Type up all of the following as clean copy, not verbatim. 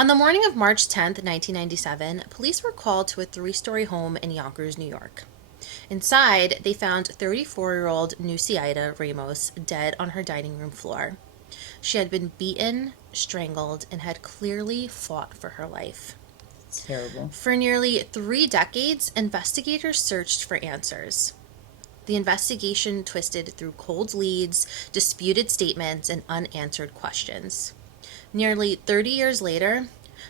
On the morning of March 10th, 1997, police were called to a three-story home in Yonkers, New York. Inside, they found 34-year-old Nusinaida Ramos dead on her dining room floor. She had been beaten, strangled, and had clearly fought for her life. Terrible. For nearly 3 decades, investigators searched for answers. The investigation twisted through cold leads, disputed statements, and unanswered questions. Nearly 30 years later,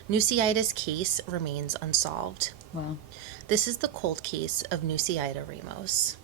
Nusinaida's case remains unsolved. Wow. This is the cold case of Nusinaida Ramos.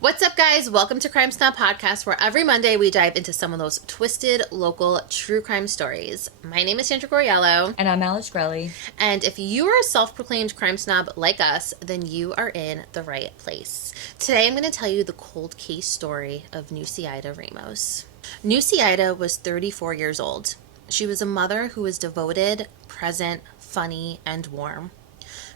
What's up, guys? Welcome to Crime Snob Podcast, where every Monday we dive into some of those twisted local true crime stories. My name is Sandra Goriello. And I'm Alice Grelly. And if you are a self-proclaimed crime snob like us, then you are in the right place. Today I'm going to tell you the cold case story of Nusinaida Ramos. Nusinaida was 34 years old. She was a mother who was devoted, present, funny, and warm.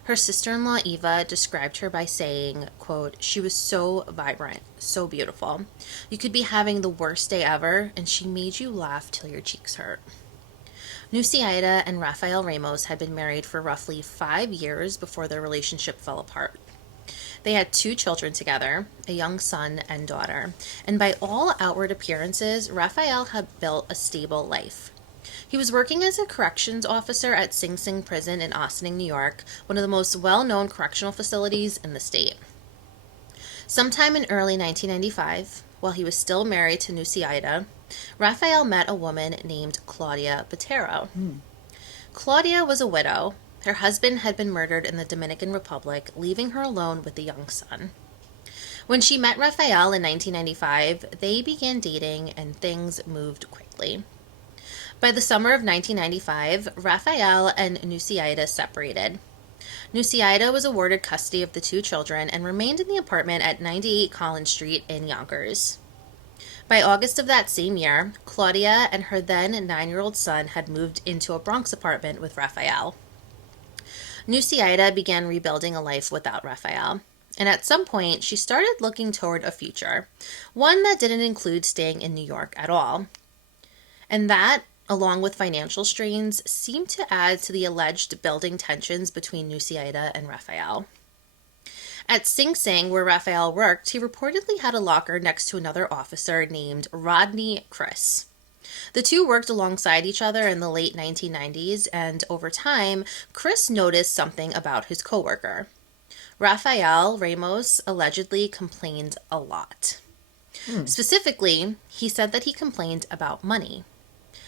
Her sister-in-law Eva described her by saying, quote, "She was so vibrant, so beautiful. You could be having the worst day ever, and she made you laugh till your cheeks hurt." Nusinaida and Rafael Ramos had been married for roughly 5 years before their relationship fell apart. They had 2 children together, a young son and daughter, and by all outward appearances, Rafael had built a stable life. He was working as a corrections officer at Sing Sing Prison in Ossining, New York, one of the most well-known correctional facilities in the state. Sometime in early 1995, while he was still married to Nusinaida, Rafael met a woman named Claudia Botero. Claudia was a widow. Her husband had been murdered in the Dominican Republic, leaving her alone with a young son. When she met Rafael in 1995, they began dating and things moved quickly. By the summer of 1995, Rafael and Nusinaida separated. Nusinaida was awarded custody of the 2 children and remained in the apartment at 98 Collins Street in Yonkers. By August of that same year, Claudia and her then 9-year-old son had moved into a Bronx apartment with Rafael. Nusinaida began rebuilding a life without Rafael, and at some point she started looking toward a future, one that didn't include staying in New York at all. And that, along with financial strains, seemed to add to the alleged building tensions between Nusinaida and Rafael. At Sing Sing, where Rafael worked, he reportedly had a locker next to another officer named Rodney Chris. The two worked alongside each other in the late 1990s, and over time, Chris noticed something about his coworker. Rafael Ramos allegedly complained a lot. Specifically, he said that he complained about money,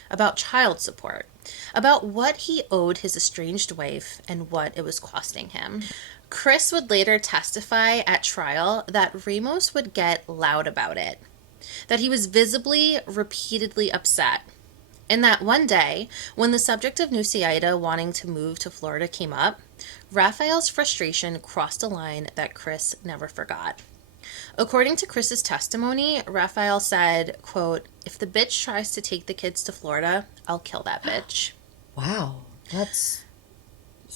about child support, about what he owed his estranged wife and what it was costing him. Chris would later testify at trial that Ramos would get loud about it, that he was visibly, repeatedly upset, and that one day, when the subject of Nusinaida wanting to move to Florida came up, Rafael's frustration crossed a line that Chris never forgot. According to Chris's testimony, Rafael said, quote, "If the bitch tries to take the kids to Florida, I'll kill that bitch." Wow. Those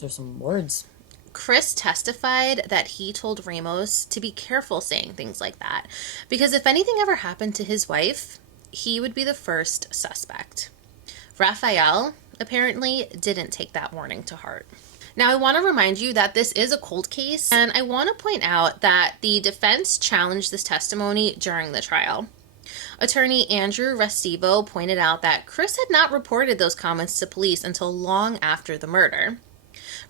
are some words. Chris testified that he told Ramos to be careful saying things like that, because if anything ever happened to his wife, he would be the first suspect. Rafael apparently didn't take that warning to heart. Now, I want to remind you that this is a cold case, and I want to point out that the defense challenged this testimony during the trial. Attorney Andrew Restivo pointed out that Chris had not reported those comments to police until long after the murder.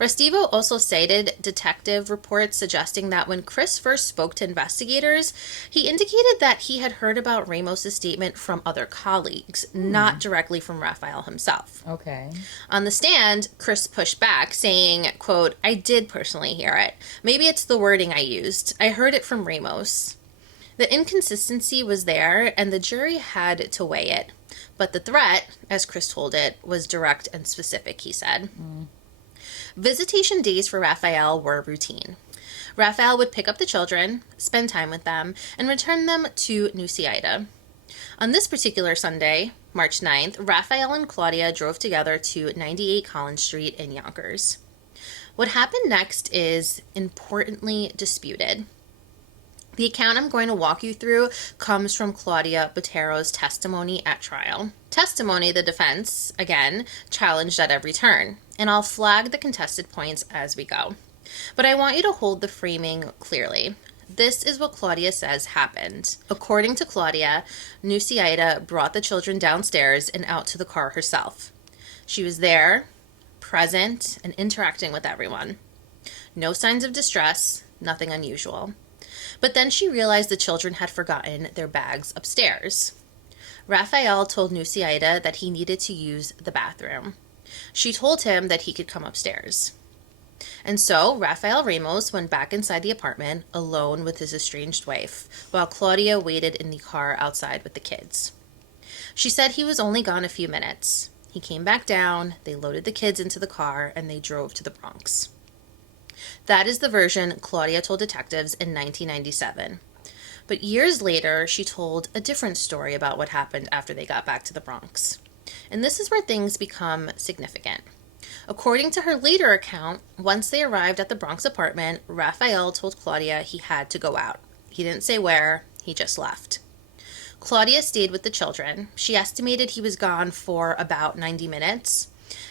Restivo also cited detective reports suggesting that when Chris first spoke to investigators, he indicated that he had heard about Ramos' statement from other colleagues, not directly from Rafael himself. Okay. On the stand, Chris pushed back, saying, quote, "I did personally hear it. Maybe it's the wording I used. I heard it from Ramos." The inconsistency was there, and the jury had to weigh it. But the threat, as Chris told it, was direct and specific, he said. Visitation days for Rafael were routine. Rafael would pick up the children, spend time with them, and return them to Nusinaida. On this particular Sunday, March 9th, Raphael and Claudia drove together to 98 Collins Street in Yonkers. What happened next is importantly disputed. The account I'm going to walk you through comes from Claudia Botero's testimony at trial. Testimony the defense, again, challenged at every turn, and I'll flag the contested points as we go. But I want you to hold the framing clearly. This is what Claudia says happened. According to Claudia, Nusinaida brought the children downstairs and out to the car herself. She was there, present, and interacting with everyone. No signs of distress, nothing unusual. But then she realized the children had forgotten their bags upstairs. Raphael told Nusinaida that he needed to use the bathroom. She told him that he could come upstairs. And so Raphael Ramos went back inside the apartment alone with his estranged wife, while Claudia waited in the car outside with the kids. She said he was only gone a few minutes. He came back down, they loaded the kids into the car, and they drove to the Bronx. That is the version Claudia told detectives in 1997. But years later, she told a different story about what happened after they got back to the Bronx. And this is where things become significant. According to her later account, once they arrived at the Bronx apartment, Raphael told Claudia he had to go out. He didn't say where, he just left. Claudia stayed with the children. She estimated he was gone for about 90 minutes.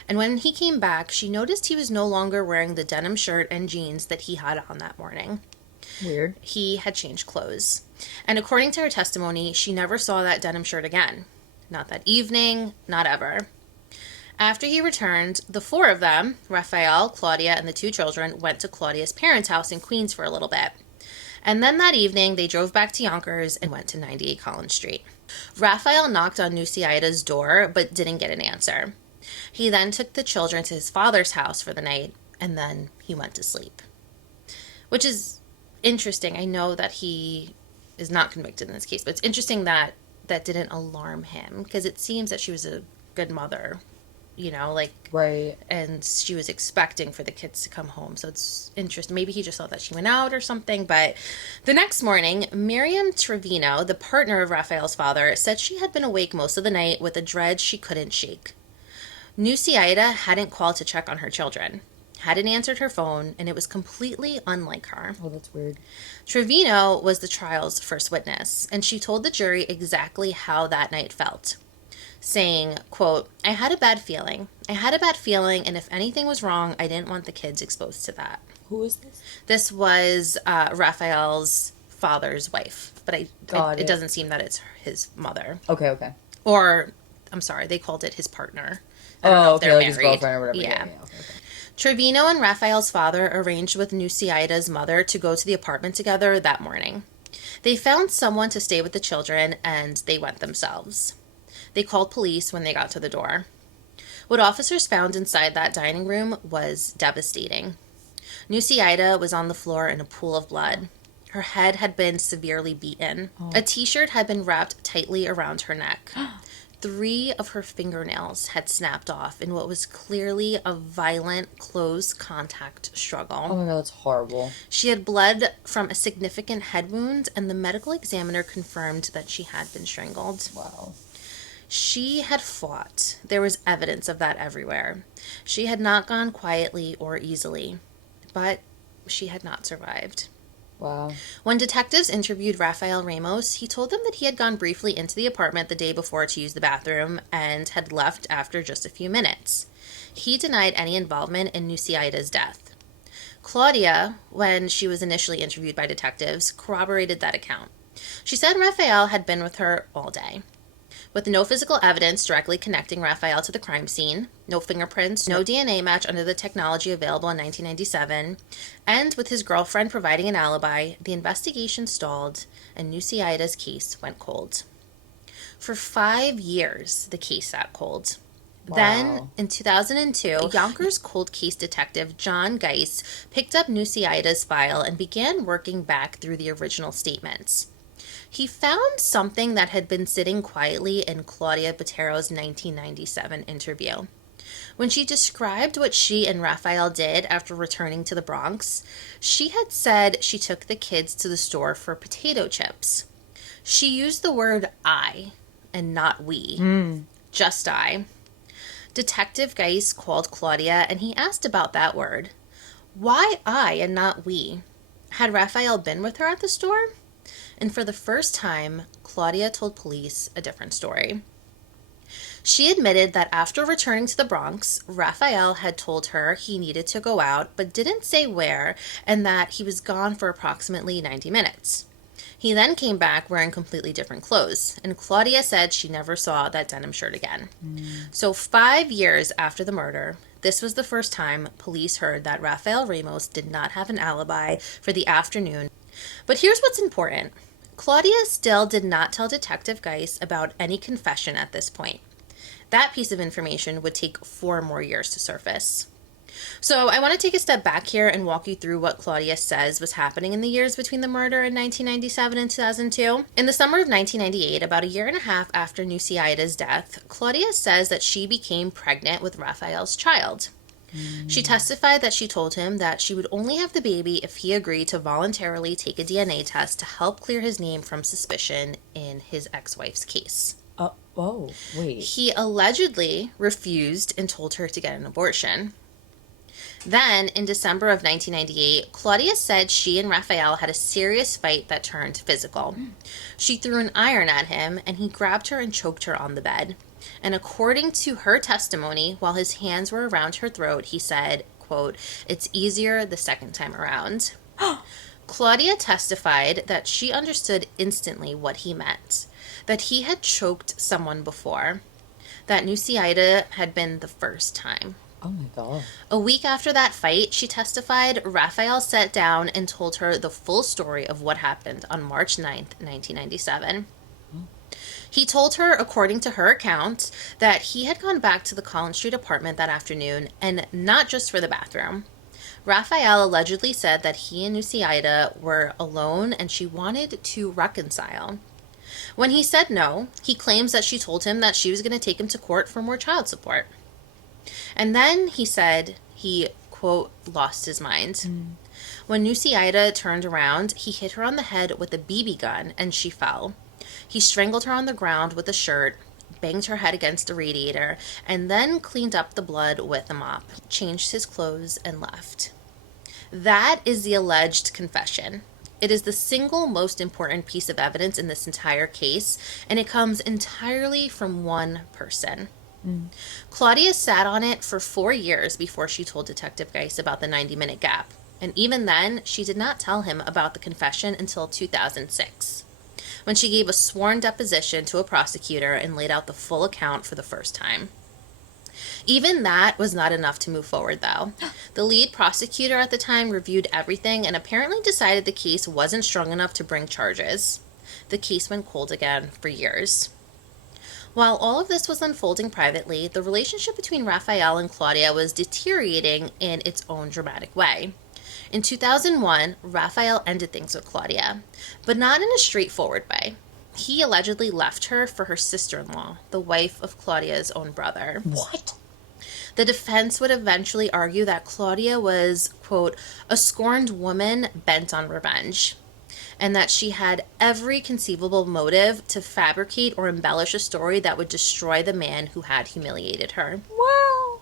And when he came back, she noticed he was no longer wearing the denim shirt and jeans that he had on that morning. Weird. He had changed clothes. And according to her testimony, she never saw that denim shirt again. Not that evening, not ever. After he returned, the four of them, Raphael, Claudia, and the two children, went to Claudia's parents' house in Queens for a little bit. And then that evening, they drove back to Yonkers and went to 98 Collins Street. Raphael knocked on Nusinaida's door, but didn't get an answer. He then took the children to his father's house for the night, and then he went to sleep. Which is interesting. I know that he is not convicted in this case, but it's interesting that that didn't alarm him, because it seems that she was a good mother, Right. and she was expecting for the kids to come home. So it's interesting. Maybe he just thought that she went out or something. But the next morning, Miriam Trevino, the partner of Raphael's father, said she had been awake most of the night with a dread she couldn't shake. Nusinaida hadn't called to check on her children, hadn't answered her phone, and it was completely unlike her. Oh, that's weird. Trevino was the trial's first witness, and she told the jury exactly how that night felt, saying, quote, I had a bad feeling, and if anything was wrong, I didn't want the kids exposed to that. Who is this? This was Raphael's father's wife, but it doesn't seem that it's his mother. Okay. Or, I'm sorry, they called it his partner. I don't know if they're like married. his girlfriend or whatever. Yeah. Okay. Trevino and Raphael's father arranged with Nusinaida's mother to go to the apartment together that morning. They found someone to stay with the children, and they went themselves. They called police when they got to the door. What officers found inside that dining room was devastating. Nusinaida was on the floor in a pool of blood. Her head had been severely beaten. Oh. A t-shirt had been wrapped tightly around her neck. 3 of her fingernails had snapped off in what was clearly a violent, close contact struggle. Oh my god, that's horrible. She had bled from a significant head wound, and the medical examiner confirmed that she had been strangled. Wow. She had fought. There was evidence of that everywhere. She had not gone quietly or easily, but she had not survived. Wow. When detectives interviewed Raphael Ramos, he told them that he had gone briefly into the apartment the day before to use the bathroom and had left after just a few minutes. He denied any involvement in Nusinaida's death. Claudia, when she was initially interviewed by detectives, corroborated that account. She said Raphael had been with her all day. With no physical evidence directly connecting Raphael to the crime scene, no fingerprints, no DNA match under the technology available in 1997, and with his girlfriend providing an alibi, the investigation stalled and Nusinaida's case went cold. For 5 years, the case sat cold. Wow. Then, in 2002, Yonkers cold case detective John Geis picked up Nusinaida's file and began working back through the original statements. He found something that had been sitting quietly in Claudia Botero's 1997 interview. When she described what she and Raphael did after returning to the Bronx, she had said she took the kids to the store for potato chips. She used the word I and not we. Just I. Detective Geis called Claudia and he asked about that word. Why I and not we? Had Raphael been with her at the store? And for the first time, Claudia told police a different story. She admitted that after returning to the Bronx, Raphael had told her he needed to go out, but didn't say where, and that he was gone for approximately 90 minutes. He then came back wearing completely different clothes, and Claudia said she never saw that denim shirt again. So 5 years after the murder, this was the first time police heard that Raphael Ramos did not have an alibi for the afternoon. But here's what's important. Claudia still did not tell Detective Geis about any confession at this point. That piece of information would take 4 more years to surface. So I want to take a step back here and walk you through what Claudia says was happening in the years between the murder in 1997 and 2002. In the summer of 1998, about a year and a half after Nusinida's death, Claudia says that she became pregnant with Raphael's child. She testified that she told him that she would only have the baby if he agreed to voluntarily take a DNA test to help clear his name from suspicion in his ex-wife's case. Oh, wait. He allegedly refused and told her to get an abortion. Then, in December of 1998, Claudia said she and Raphael had a serious fight that turned physical. She threw an iron at him, and he grabbed her and choked her on the bed. And according to her testimony, while his hands were around her throat, he said, quote, "It's easier the second time around." Claudia testified that she understood instantly what he meant, that he had choked someone before, that Nusinaida had been the first time. Oh my God. A week after that fight, she testified, Raphael sat down and told her the full story of what happened on March 9th, 1997. He told her, according to her account, that he had gone back to the Collins Street apartment that afternoon, and not just for the bathroom. Raphael allegedly said that he and Nusinaida were alone and she wanted to reconcile. When he said no, he claims that she told him that she was going to take him to court for more child support. And then he said he, quote, lost his mind. When Nusinaida turned around, he hit her on the head with a BB gun and she fell. He strangled her on the ground with a shirt, banged her head against a radiator, and then cleaned up the blood with a mop, changed his clothes, and left. That is the alleged confession. It is the single most important piece of evidence in this entire case, and it comes entirely from one person. Claudia sat on it for 4 years before she told Detective Geis about the 90-minute gap. And even then, she did not tell him about the confession until 2006, when she gave a sworn deposition to a prosecutor and laid out the full account for the first time. Even that was not enough to move forward, though. The lead prosecutor at the time reviewed everything and apparently decided the case wasn't strong enough to bring charges. The case went cold again for years. While all of this was unfolding privately, the relationship between Raphael and Claudia was deteriorating in its own dramatic way. In 2001, Raphael ended things with Claudia, but not in a straightforward way. He allegedly left her for her sister-in-law, the wife of Claudia's own brother. What? The defense would eventually argue that Claudia was, quote, a scorned woman bent on revenge, and that she had every conceivable motive to fabricate or embellish a story that would destroy the man who had humiliated her. Well,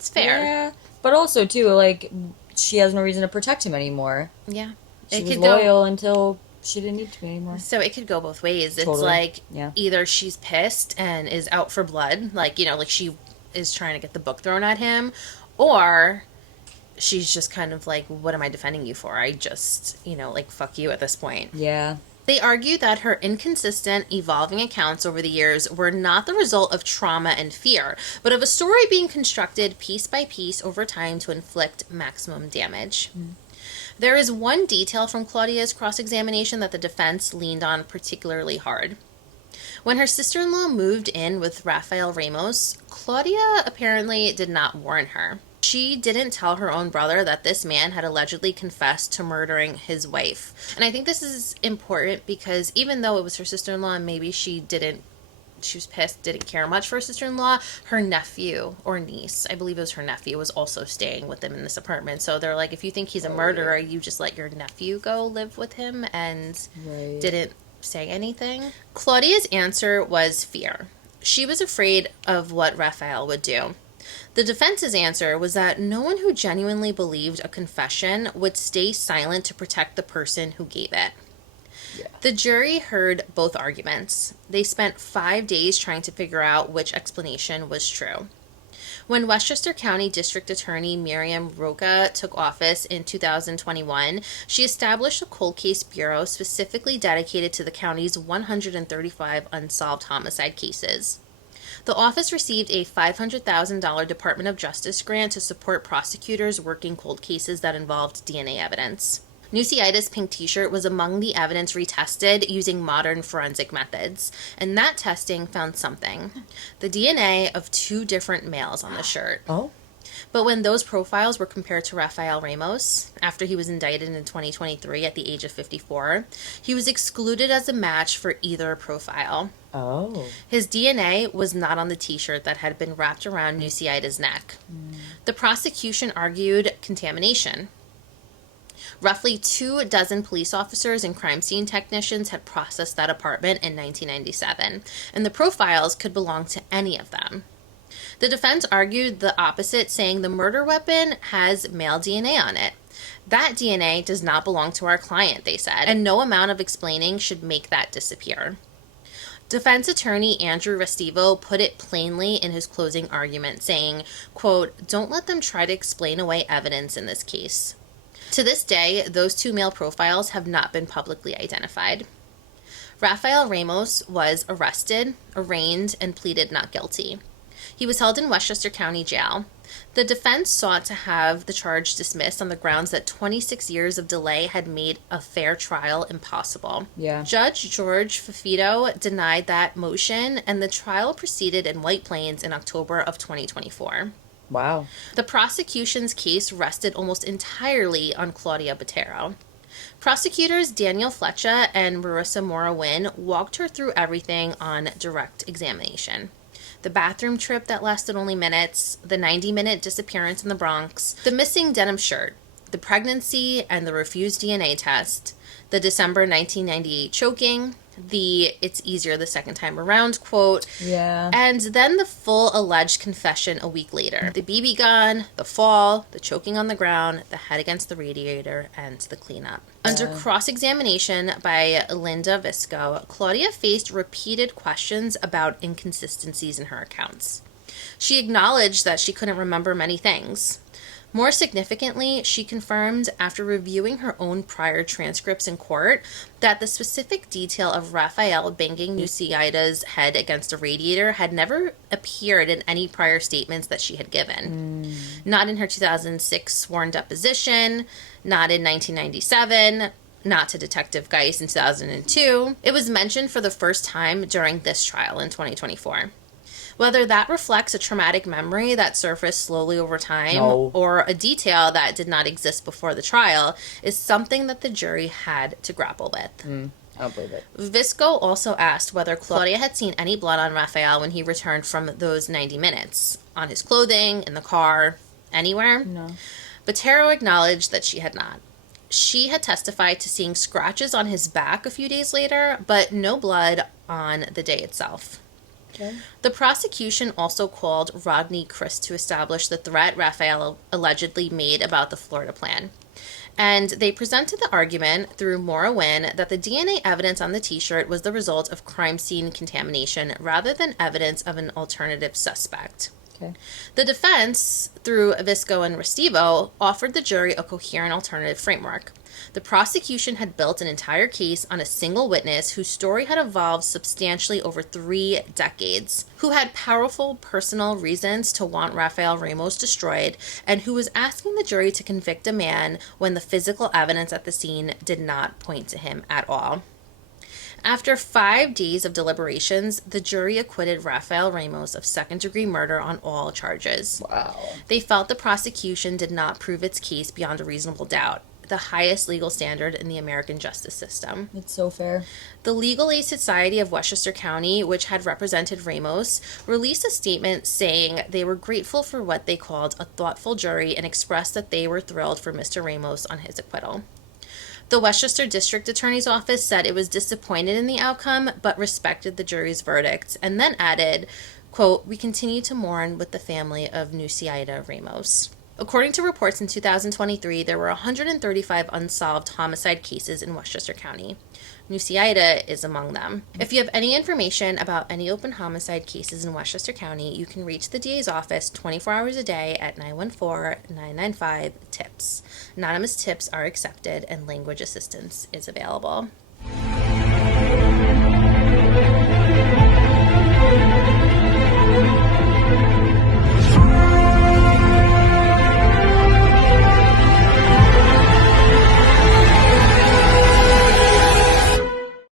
It's fair. yeah. But also, too, like, she has no reason to protect him anymore. Yeah. She was loyal until she didn't need to be anymore. So it could go both ways. It's Totally. like, Yeah. either she's pissed and is out for blood, like, you know, like she is trying to get the book thrown at him, or she's just kind of like, what am I defending you for? I just, you know, like, fuck you at this point. Yeah. They argue that her inconsistent, evolving accounts over the years were not the result of trauma and fear, but of a story being constructed piece by piece over time to inflict maximum damage. There is one detail from Claudia's cross-examination that the defense leaned on particularly hard. When her sister-in-law moved in with Raphael Ramos, Claudia apparently did not warn her. She didn't tell her own brother that this man had allegedly confessed to murdering his wife. And I think this is important because even though it was her sister-in-law and maybe she was pissed, didn't care much for her sister-in-law, her nephew or niece, I believe it was her nephew, was also staying with them in this apartment. So they're like, if you think he's a murderer, you just let your nephew go live with him, and didn't say anything? Claudia's answer was fear. She was afraid of what Raphael would do. The defense's answer was that no one who genuinely believed a confession would stay silent to protect the person who gave it. Yeah. The jury heard both arguments. They spent 5 days trying to figure out which explanation was true. When Westchester County District Attorney Miriam Roca took office in 2021, she established a cold case bureau specifically dedicated to the county's 135 unsolved homicide cases. The office received a $500,000 Department of Justice grant to support prosecutors working cold cases that involved DNA evidence. Nusinida's pink t-shirt was among the evidence retested using modern forensic methods, and that testing found something. The DNA of 2 different males on the shirt. Oh? But when those profiles were compared to Raphael Ramos, after he was indicted in 2023 at the age of 54, he was excluded as a match for either profile. Oh. His DNA was not on the t-shirt that had been wrapped around Nusinida's neck. The prosecution argued contamination. Roughly 24 police officers and crime scene technicians had processed that apartment in 1997, and the profiles could belong to any of them. The defense argued the opposite, saying the murder weapon has male DNA on it. That DNA does not belong to our client, they said, and no amount of explaining should make that disappear. Defense attorney Andrew Restivo put it plainly in his closing argument, saying, quote, "Don't let them try to explain away evidence in this case." To this day, those 2 male profiles have not been publicly identified. Raphael Ramos was arrested, arraigned, and pleaded not guilty. He was held in Westchester County Jail. The defense sought to have the charge dismissed on the grounds that 26 years of delay had made a fair trial impossible. Yeah. Judge George Fafito denied that motion, and the trial proceeded in White Plains in October of 2024. Wow. The prosecution's case rested almost entirely on Claudia Botero. Prosecutors Daniel Fletcher and Marissa Mora-Wynn walked her through everything on direct examination. The bathroom trip that lasted only minutes, the 90-minute disappearance in the Bronx, the missing denim shirt, the pregnancy and the refused DNA test, the December 1998 choking, the "it's easier the second time around" quote, Yeah. and then the full alleged confession a week later. The BB gun, the fall, the choking on the ground, the head against the radiator, and the cleanup. Under cross-examination by Linda Visco, Claudia faced repeated questions about inconsistencies in her accounts. She acknowledged that she couldn't remember many things. More significantly, she confirmed after reviewing her own prior transcripts in court that the specific detail of Raphael banging Nusinida's head against a radiator had never appeared in any prior statements that she had given. Not in her 2006 sworn deposition, not in 1997, not to Detective Geis in 2002. It was mentioned for the first time during this trial in 2024. Whether that reflects a traumatic memory that surfaced slowly over time or a detail that did not exist before the trial is something that the jury had to grapple with. I don't believe it. Visco also asked whether Claudia had seen any blood on Raphael when he returned from those 90 minutes. On his clothing, in the car, anywhere? No. Botero acknowledged that she had not. She had testified to seeing scratches on his back a few days later, but no blood on the day itself. Okay. The prosecution also called Rodney Crist to establish the threat Raphael allegedly made about the Florida plan. And they presented the argument through Mora-Wynn that the DNA evidence on the t-shirt was the result of crime scene contamination rather than evidence of an alternative suspect. Okay. The defense, through Visco and Restivo, offered the jury a coherent alternative framework. The prosecution had built an entire case on a single witness whose story had evolved substantially over 3 decades, who had powerful personal reasons to want Raphael Ramos destroyed, and who was asking the jury to convict a man when the physical evidence at the scene did not point to him at all. After 5 days of deliberations, the jury acquitted Raphael Ramos of second-degree murder on all charges. Wow. They felt the prosecution did not prove its case beyond a reasonable doubt, the highest legal standard in the American justice system. It's so fair. The Legal Aid Society of Westchester County, which had represented Ramos, released a statement saying they were grateful for what they called a thoughtful jury and expressed that they were thrilled for Mr. Ramos on his acquittal. The Westchester District Attorney's Office said it was disappointed in the outcome, but respected the jury's verdict, and then added, quote, "We continue to mourn with the family of Nusinaida Ramos." According to reports in 2023, there were 135 unsolved homicide cases in Westchester County. Nusinaida is among them. If you have any information about any open homicide cases in Westchester County, you can reach the DA's office 24 hours a day at 914-995-TIPS. Anonymous tips are accepted and language assistance is available.